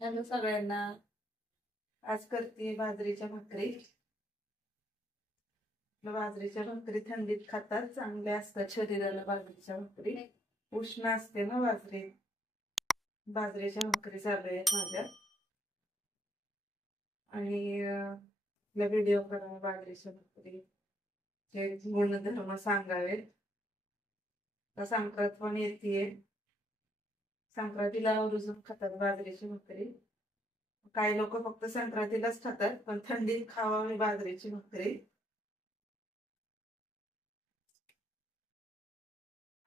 Hello सगळ्यांना. आज करते बाजरीच्या भाकरी. बाजरीच्या भाकरी थंडीत खातात, चांगल्या असतात शरीराला. बाजरीच्या भाकरी उष्ण असते ना बाजरी. बाजरीच्या भाकरी चालू आहेत माझ्या. आणि व्हिडिओ करा बाजरीच्या भाकरी चे गुणधर्म सांगावेत. संक्रांत पण येते. संक्रांतीला आवर्जून खातात बाजरीची भाकरी. काही लोक फक्त संक्रांतीलाच खातात, पण थंडीत खावावी बाजरीची भाकरी.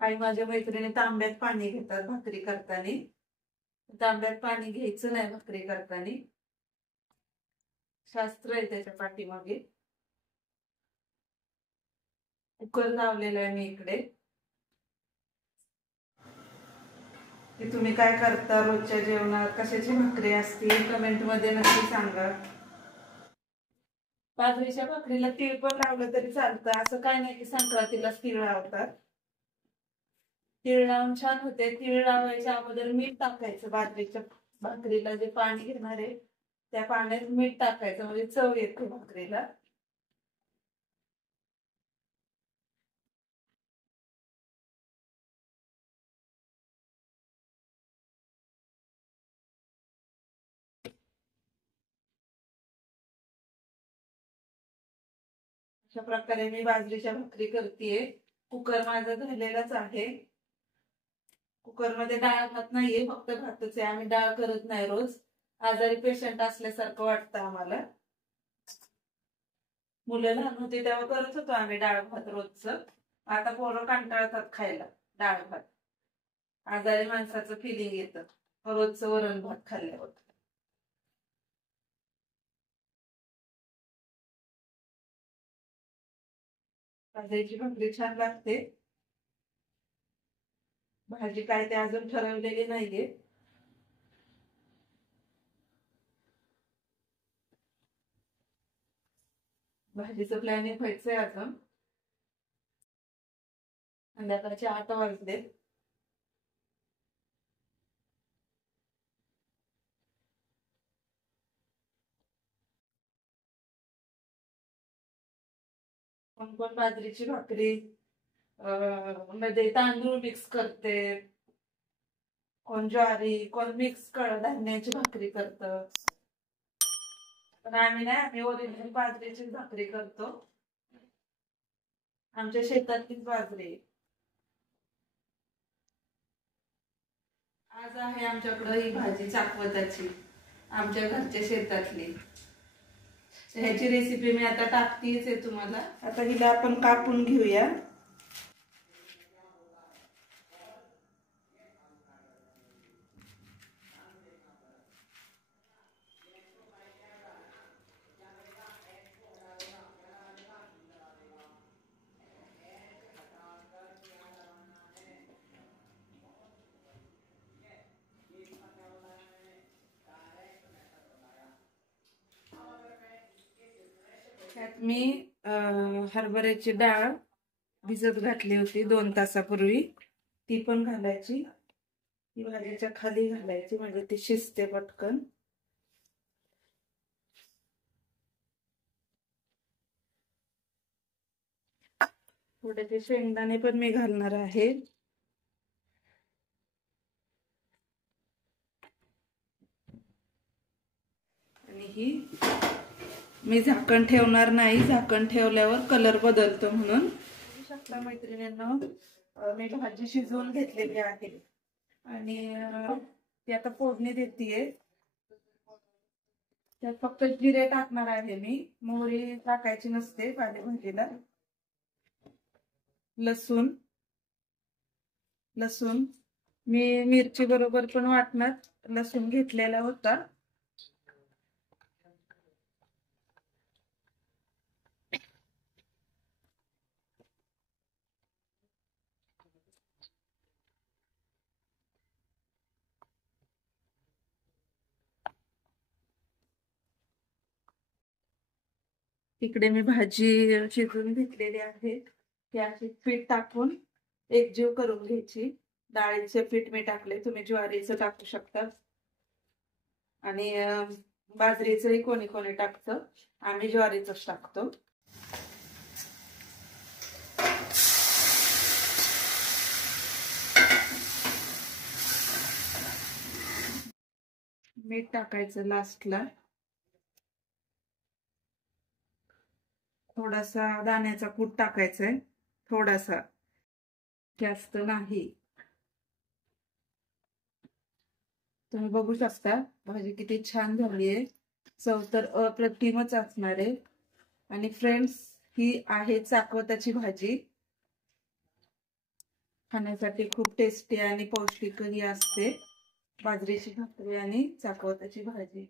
काही माझ्या मैत्रिणी तांब्यात पाणी घेतात भाकरी करताना. तांब्यात पाणी घ्यायचं नाही भाकरी करताना, शास्त्र आहे त्याच्या पाठीमागे. कुकर लावलेला आहे मी इकडे. की तुम्ही काय करता रोजच्या जेवणात, कशाची भाकरी असते कमेंट मध्ये नक्की सांगा. बाजरीच्या भाकरीला तीळ पण लावलं तरी चालतं, असं काय नाही की संक्रांतीला तीळ लावतात. तीळ लावून छान होते. तीळ लावायच्या अगोदर मीठ टाकायचं. बाजरीच्या भाकरीला जे पाणी घेणार आहे त्या पाण्यात मीठ टाकायचं, म्हणजे चव येते भाकरीला. अशा प्रकारे मी बाजरीच्या भाकरी करतेय. कुकर माझा झालेलाच आहे. कुकर मध्ये डाळ भात नाहीये, फक्त भातच आहे. आम्ही डाळ करत नाही रोज, आजारी पेशंट असल्यासारखं वाटतं आम्हाला. मुलं लहान होती तेव्हा करत होतो आम्ही डाळ भात रोजच. आता पोरं कंटाळतात खायला डाळ भात. आजारी माणसाचं फिलिंग येतं रोजचं वरण भात खाल्ल्यावर. बाजरीची भाकरी छान लागते. भाजी काय ते अजून ठरवलेली नाहीये. भाजीचं प्लॅनिंग व्हायचंय अजून. संध्याकाळचे 8 वाजले. कोण कोण बाजरीची भाकरी मध्ये तांदूळ मिक्स करते, कोण ज्वारी, कोण मिक्स कडधान्याची भाकरी करत. पण आम्ही नाही, आम्ही ओरिजिनल बाजरीची भाकरी करतो. आमच्या शेतातलीच बाजरी. आज आहे आमच्याकडं ही भाजी चाकवताची, आमच्या घरच्या शेतातली. ह्याची रेसिपी मी आता टाकतीच आहे तुम्हाला. आता हिला आपण कापून घेऊया. त्यात मी हरभऱ्याची डाळ भिजत घातली होती 2 तासापूर्वी, ती पण घालायची. ती भाजीच्या खाली घालायची म्हणजे ती शिजते पटकन. थोडे ते शेंगदाणे पण मी घालणार आहे. आणि ही मी झाकण ठेवणार नाही, झाकण ठेवल्यावर कलर बदलतो म्हणून. शकता मैत्रिणींनो, मी भाजी शिजवून घेतलेली आहे आणि ती आता फोडणी देतीये. त्यात फक्त जिरे टाकणार आहे मी, मोहरी टाकायची नसते पालेभाजीला. लसूण मी मिरची बरोबर पण वाटणात लसूण घेतलेला होता. इकडे मी भाजी शिजवून घेतलेली आहे. त्याचे पीठ टाकून एकजीव करून घ्यायची. डाळीचे पीठ मी टाकले, तुम्ही ज्वारीचं टाकू शकता. आणि बाजरीचंही कोणी कोणी टाकतं, आम्ही ज्वारीचंच टाकतो. मीठ टाकायचं लास्टला, थोडासा दाण्याचा कूट टाकायचाय, थोडासा, जास्त नाही. तुम्ही बघू शकता भाजी किती छान झाली आहे. चव तर अप्रतिमच असणार आहे. आणि फ्रेंड्स, ही आहे चाकवताची भाजी. खाण्यासाठी खूप टेस्टी आणि पौष्टिकही असते बाजरीची भाकरी आणि चाकवताची भाजी.